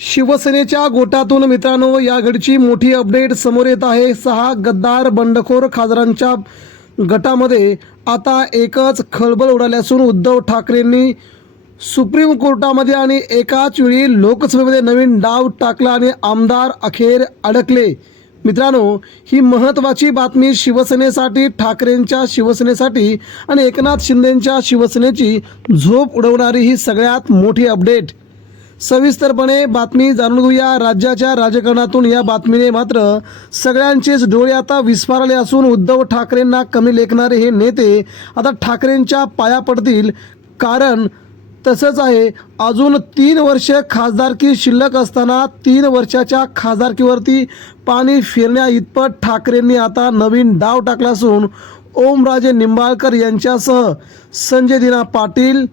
शिवसेनेच्या गोटातून मित्रांनो या घडीची मोठी अपडेट समोर येत आहे। 6 गद्दार बंडखोर खासदारांच्या गटामध्ये आता एकच खळबळ उडाली असून उद्धव ठाकरेंनी सुप्रीम कोर्टामध्ये आणि एकाच वेळी लोकसभेमध्ये नवीन डाव टाकला आणि आमदार अखेर अडकले। मित्रांनो, ही महत्त्वाची बातमी शिवसेनेसाठी, ठाकरेंच्या शिवसेनेसाठी आणि एकनाथ शिंदेंच्या शिवसेनेची झोप उडवणारी ही सगळ्यात मोठी अपडेट। सविस्तरपणे बातमी जाणून घेऊया। राज्याच्या राजकारणातून या बातमीने मात्र सगळ्यांचेच डोळे आता विस्फारले असून उद्धव ठाकरेंना कमी लेखणारे हे नेते आता ठाकरेंच्या पाया पडतील। कारण तसंच आहे, अजून 3 वर्ष खासदारकी शिल्लक असताना 3 वर्षाच्या खासदारकीवरती पाणी फिरण्या इतपत ठाकरेंनी आता नवीन डाव टाकला असून ओमराजे निंबाळकर यांच्यासह संजय दिना पाटील,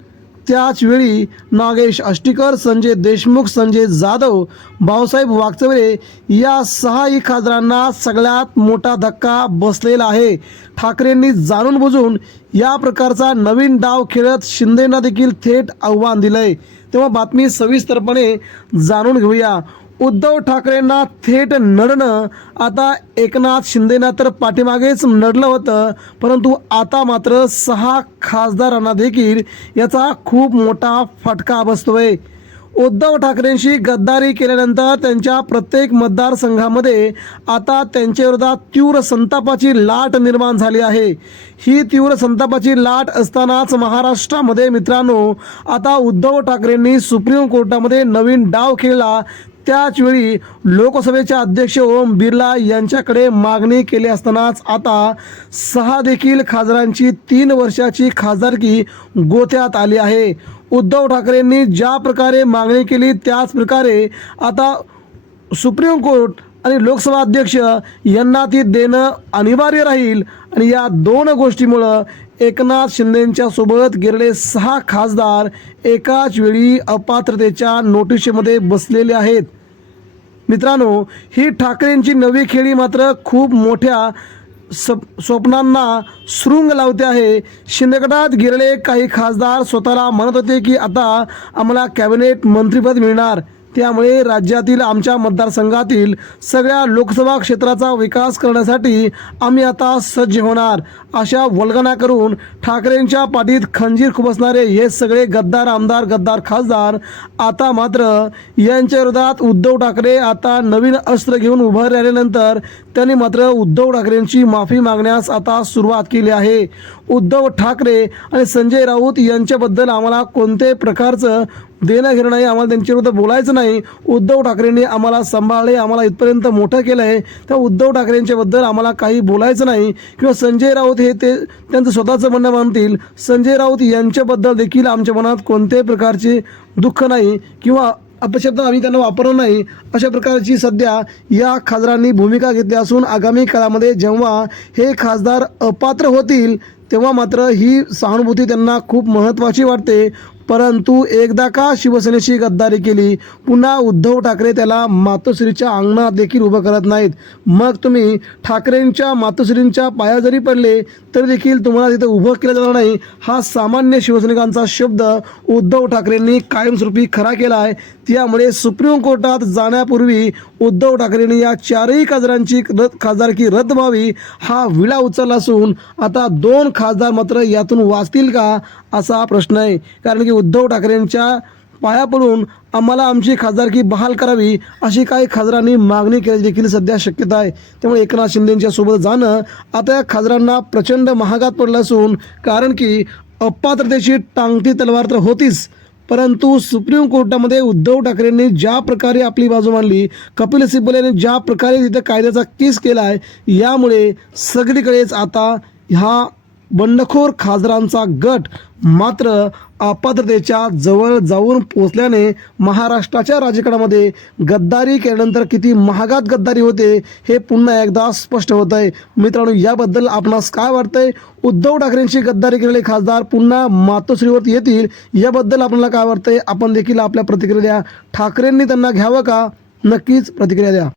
त्याचवेळी नागेश आष्टीकर, संजय देशमुख, संजय जाधव, भाऊसाहेब वागचौरे या 6 खासदारांना सगळ्यात मोठा धक्का बसलेला आहे। ठाकरेंनी जाणून बुजून या प्रकारचा नवीन डाव खेळत शिंदेंना देखील थेट आव्हान दिलंय। तेव्हा बातमी सविस्तरपणे जाणून घेऊया। उद्धव ठाकरेंना थेट नडणं आता एकनाथ शिंदेंना तर पाठीमागेच नडलं होतं, परंतु आता मात्र 6 खासदारांना देखील याचा खूप मोठा फटका बसतोय। उद्धव ठाकरेंशी गद्दारी केल्यानंतर त्यांच्या प्रत्येक मतदारसंघामध्ये आता त्यांच्या विरोधात तीव्र संतापाची लाट निर्माण झाली आहे। ही तीव्र संतापाची लाट असतानाच महाराष्ट्रामध्ये मित्रांनो आता उद्धव ठाकरेंनी सुप्रीम कोर्टामध्ये नवीन डाव खेळला। त्याचवेळी लोकसभेचे अध्यक्ष ओम बिर्ला यांच्याकडे मागणी केली असतानाच आता 6 देखील खासदारांची 3 वर्षाची खासदारकी गोत्यात आली आहे। उद्धव ठाकरेंनी ज्या प्रकारे मागणी केली त्याच प्रकारे आता सुप्रीम कोर्ट आणि लोकसभा अध्यक्ष यांना ती देणं अनिवार्य राहील आणि या 2 गोष्टीमुळं एकनाथ शिंदेंच्या सोबत गेलेले 6 खासदार एकाच वेळी अपात्रतेच्या नोटिशीमध्ये बसलेले आहेत। मित्रांनो, ही ठाकरेंची नवी खेळी मात्र खूप मोठ्या स्वप्नांना शृंग लावते आहे। शिंदे गटात गेलेले काही खासदार स्वतःला म्हणत होते की आता आम्हाला कॅबिनेट मंत्रिपद मिळणार, त्यामुळे राज्यातील आमच्या मतदारसंघातील सगळ्या लोकसभा क्षेत्राचा विकास करण्यासाठी आम्ही आता सज्ज होणार, अशा वल्गना करून ठाकरेंच्या पाठीत खंजीर खुपसणारे हे सगळे गद्दार आमदार, गद्दार खासदार आता मात्र यांच्या विरोधात उद्धव ठाकरे आता नवीन अस्त्र घेऊन उभं राहिल्यानंतर त्यांनी मात्र उद्धव ठाकरेंची माफी मागण्यास आता सुरुवात केली आहे। उद्धव ठाकरे आणि संजय राऊत यांच्याबद्दल आम्हाला कोणत्याही प्रकारचं देणं घेणं नाही, आम्हाला त्यांच्याविरुद्ध बोलायचं नाही। उद्धव ठाकरेंनी आम्हाला सांभाळले, आम्हाला इथपर्यंत मोठं केलं आहे, त्या उद्धव ठाकरेंच्याबद्दल आम्हाला काही बोलायचं नाही। किंवा संजय राऊत हे त्यांचं स्वतःचं म्हणणं मानतील, संजय राऊत यांच्याबद्दल देखील आमच्या मनात कोणत्याही प्रकारचे दुःख नाही किंवा अपशब्द आम्ही त्यांना वापरणार नाही, अशा प्रकारची सध्या या खासदारांनी भूमिका घेतली असून आगामी काळामध्ये जेव्हा हे खासदार अपात्र होतील तेव्हा मात्र ही सहानुभूती त्यांना खूप महत्त्वाची वाटते। परंतु एकदा का शिवसेनेशी गद्दारी केली, पुन्हा उद्धव ठाकरे त्याला मातोश्रीच्या अंगणात देखील उभं करत नाहीत। मग तुम्ही ठाकरेंच्या मातोश्रींच्या पाया जरी पडले तरी देखील तुम्हाला तिथे उभं केलं जाणार नाही, हा सामान्य शिवसैनिकांचा शब्द उद्धव ठाकरेंनी कायमस्वरूपी खरा केला आहे। त्यामुळे सुप्रीम कोर्टात जाण्यापूर्वी उद्धव ठाकरेंनी या 4ही खासदारांची खासदारकी रद्द व्हावी हा विळा उचलला असून आता 2 खासदार मात्र यातून वाचतील का असा प्रश्न आहे। कारण की उद्धव ठाकरेंच्या पाया पडून आम्हाला आमची खासदारकी बहाल करावी अशी काही खासदारांनी मागणी केली देखील सध्या शक्यता आहे। त्यामुळे एकनाथ शिंदेंच्या सोबत जाणं आता या खासदारांना प्रचंड महागात पडलं असून, कारण की अपात्रतेची टांगती तलवार तर होतीच, परंतु सुप्रीम कोर्टामध्ये उद्धव ठाकरेंनी ज्या प्रकारे आपली बाजू मांडली, कपिल सिब्बल यांनी ज्या प्रकारे तिथे कायद्याचा केस केला आहे, यामुळे सगळीकडेच आता ह्या बंडखोर खासदारांचा गट मात्र अपात्रतेच्या जवळ जाऊन पोचल्याने महाराष्ट्राच्या राजकारणामध्ये गद्दारी केल्यानंतर किती महागात गद्दारी होते हे पुन्हा एकदा स्पष्ट होत आहे। मित्रांनो, याबद्दल आपणास काय वाटतंय? उद्धव ठाकरेंशी गद्दारी केलेले खासदार पुन्हा मातोश्रीवरती येतील याबद्दल आपल्याला काय वाटतंय? आपण देखील आपल्या प्रतिक्रिया द्या। ठाकरेंनी त्यांना घ्यावं का? नक्कीच प्रतिक्रिया द्या।